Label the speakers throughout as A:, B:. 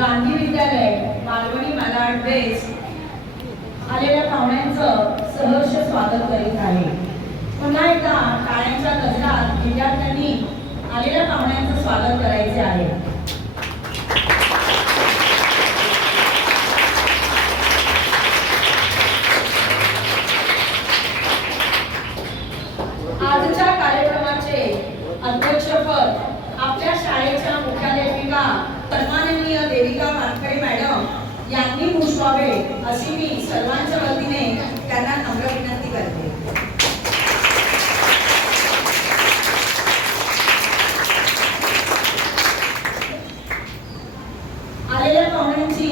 A: गांधी विद्यालय मालवणी मलाड बेस आलेल्या पाहुण्यांचं सहर्ष स्वागत करीत आहे. पुन्हा एकदा टाळ्यांच्या गजरात विद्यार्थ्यांनी आलेल्या पाहुण्यांचं स्वागत करायचे आहे. आजच्या कार्यक्रमाचे अध्यक्षपद यांनी पुष्पावे अशी मी सर्वांच्या वतीने त्यांना नम्र विनंती करते. आलेल्या पाहुण्यांची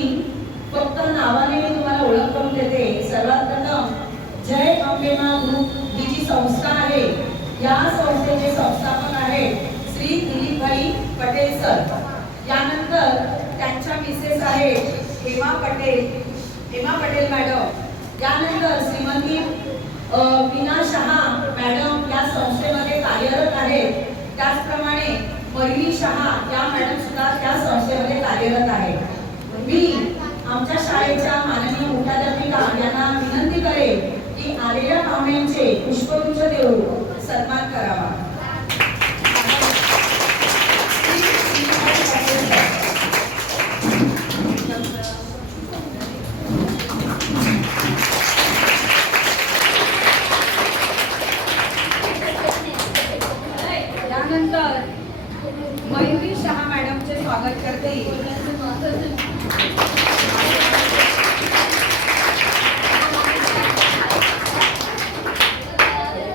A: फक्त नावाने मी तुम्हाला ओळख करून देते. सर्वात प्रथम जय अंबेमा ग्रुप ही जी संस्था आहे या संस्थेचे संस्थापक आहेत श्री दिलीपभाई पटेल सर. यानंतर त्यांच्या मिसेस आहेत हेमा पटेल हेमा पटेल मॅडम. त्यानंतर श्रीमती मीना शहा मॅडम या संस्थेमध्ये कार्यरत आहेत. त्याचप्रमाणे मयुरी शहा या मॅडम सुद्धा त्या संस्थेमध्ये कार्यरत आहेत. मी आमच्या शाळेच्या माननीय मुख्याध्यापिका यांना विनंती करेन की आलेल्या पाहुण्यांचे पुष्पगुच्छ देऊन सन्मान करावा.
B: त्यानंतर मयुरी शहा मॅडमचे स्वागत करते.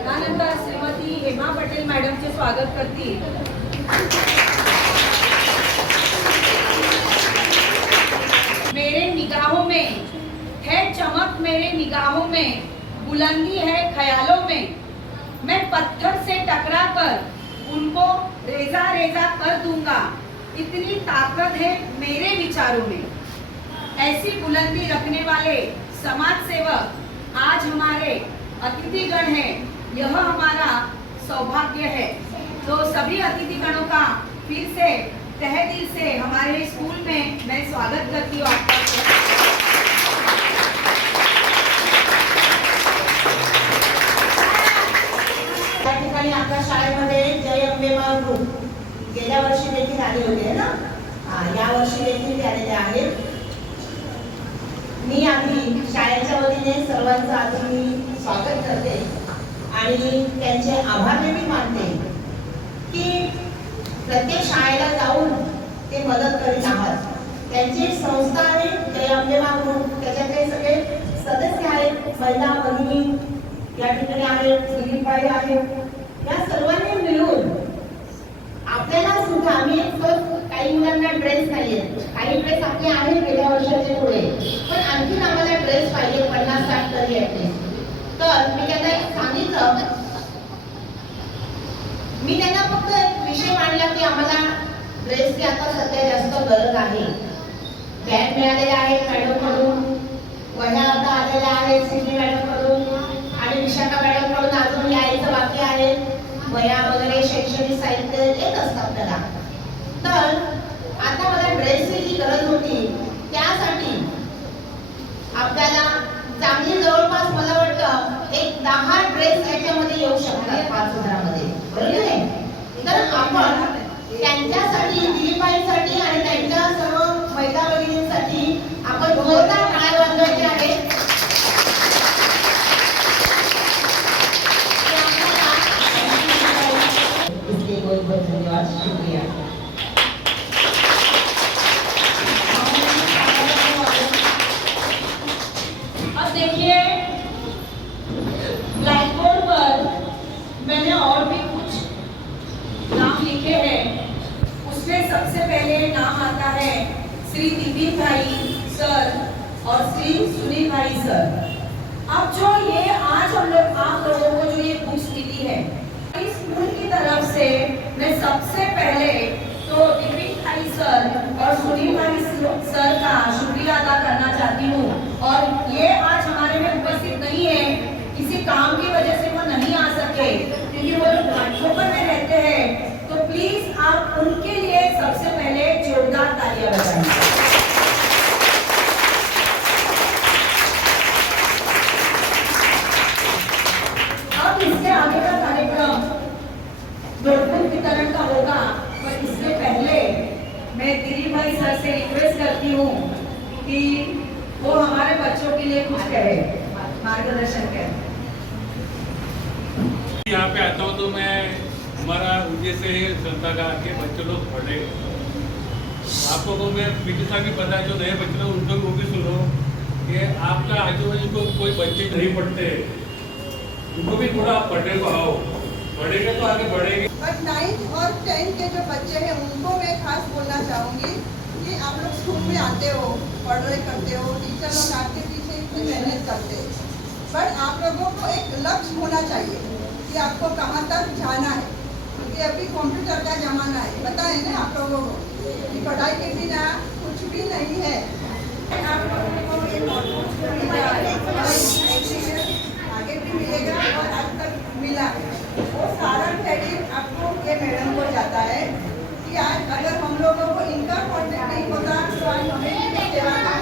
B: त्यानंतर श्रीमती हेमा पटेल मॅडमचे स्वागत करतील. मेरे निगाहों में है चमक मेरे निगाहों में बुलंदी है ख्यालों में। मैं पत्थर से टकरा कर रेजा रेजा कर दूँगा। इतनी ताकत है मेरे विचारों में। ऐसी बुलंदी रखने वाले समाज सेवक आज हमारे अतिथिगण हैं। यह हमारा सौभाग्य है। तो सभी अतिथिगणों का फिर से तहे दिल से हमारे स्कूल में मैं स्वागत करती हूँ आपका।
C: आले होते ना यावर्षी देखील ते आलेले आहेत मी आधी शाळेच्या वतीने सर्वांचं आधी मी स्वागत करते. आणि त्यांचे आभार देखील मानते की प्रत्येक शाळेला जाऊन ते मदत करीत आहात. त्यांची एक संस्था आहे जय अंबे मा त्याच्यातले सगळे सदस्य आहेत. महिला भगिनी या ठिकाणी आहेत दिलीपबाई आहेत या सर्वांनी मिळून आपल्याला सुद्धा आम्ही फक्त काही मुलांना ड्रेस नाहीये. काही ड्रेस आपले आहे गेल्या वर्षाचे पुढे. पण आणखीन आम्हाला ड्रेस पाहिजे पन्नास साठ तरी ऍटलीस्ट तर मी त्यांना सांगितलं. मी त्यांना फक्त एक विषय मांडला की आम्हाला ड्रेसची आता सध्या जास्त गरज आहे. बॅग मिळालेल्या आहेत मॅडमकडून वह्या आता आलेल्या आहेत सिद्धी मॅडमकडून आणि विशाखा मॅडमकडून अजून यायचं बाकी आहे. वया वगैरे शैक्षणिक साहित्य येत असतं आपल्याला तर आता मला ड्रेसची जी गरज होती. त्यासाठी आपल्याला चांगली जवळपास मला वाटतं एक दहा ड्रेस याच्यामध्ये येऊ शकतात. पाच हजारामध्ये.
A: श्री दिलीप भाई सर और श्री सुनील भाई सर। अब जो ये आज हम लोग, आप लोगों को जो ये बुक्स मिली है, इस स्कूल की तरफ़ से मैं सबसे पहले तो दिलीप भाई सर और सुनील भाई सर का शुक्रिया अदा करना चाहती हूँ। और ये मैं सर से रिक्वेस्ट करती हूँ कि वो हमारे बच्चों के लिए कुछ कहे मार्गदर्शन कहे।
D: यहाँ पे आता हूँ तो मैं हमारा उद्देश्य है संस्था का कि बच्चे लोग पढ़े। आपको तो मैं पीछे साहब भी पता है जो नए बच्चे लोग उनको वो भी सुनो कि आपका आजू बाजू को कोई बच्चे नहीं पढ़ते। उनको भी थोड़ा आप पढ़ने को आओ। पढ़ेंगे तो आगे बढ़ेंगे।
E: बट नाइन्थ और टेंथ के जो बच्चे हैं उनको मैं खास बोलना चाहूँगी आप लोग स्कूल में आते हो, पढ़ाई करते हो, टीचर लोग आपके पीछे इतनी मेहनत करते बट आप लोगों को एक लक्ष्य होना चाहिए कि आपको कहाँ तक जाना है। क्योंकि अभी कंप्यूटर का ज़माना है पता है ना आप लोगों को कि पढ़ाई के बिना कुछ भी नहीं है। आप लोगों को आगे भी मिलेगा और आज तक मिला है। कि आज अगर हम लोगों को इनका कॉन्टेक्ट नहीं होता तो आज हमें भी सेवा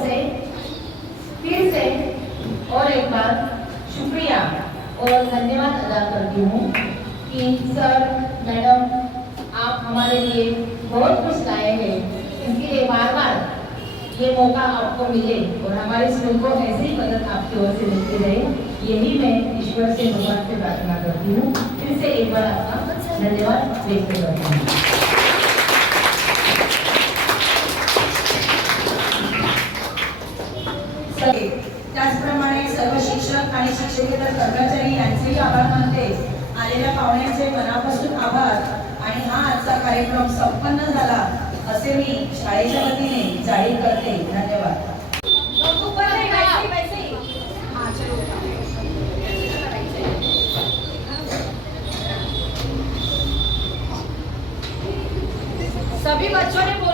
E: से
C: फिर से और एक बार शुक्रिया और धन्यवाद अदा करती हूँ कि सर, मैडम, आप हमारे लिए बहुत कुछ लाए हैं। इसके लिए बार बार ये मौका आपको मिले और हमारे स्कूल को ऐसे मदद आपकी ओर से मिलती रहे, यही मैं ईश्वर से भगवान से प्रार्थना करती हूँ। फिर से एक बार आपका धन्यवाद व्यक्त करती हूँ।
A: आणि शिक्षकेतर कर्मचारी यांचेही आभार मानते. आलेल्या पाहुण्यांचे मनापासून आभार. आणि हा आजचा कार्यक्रम संपन्न झाला असे मी शाळेच्या वतीने जाहीर करते. धन्यवाद.
B: सभी बच्चों ने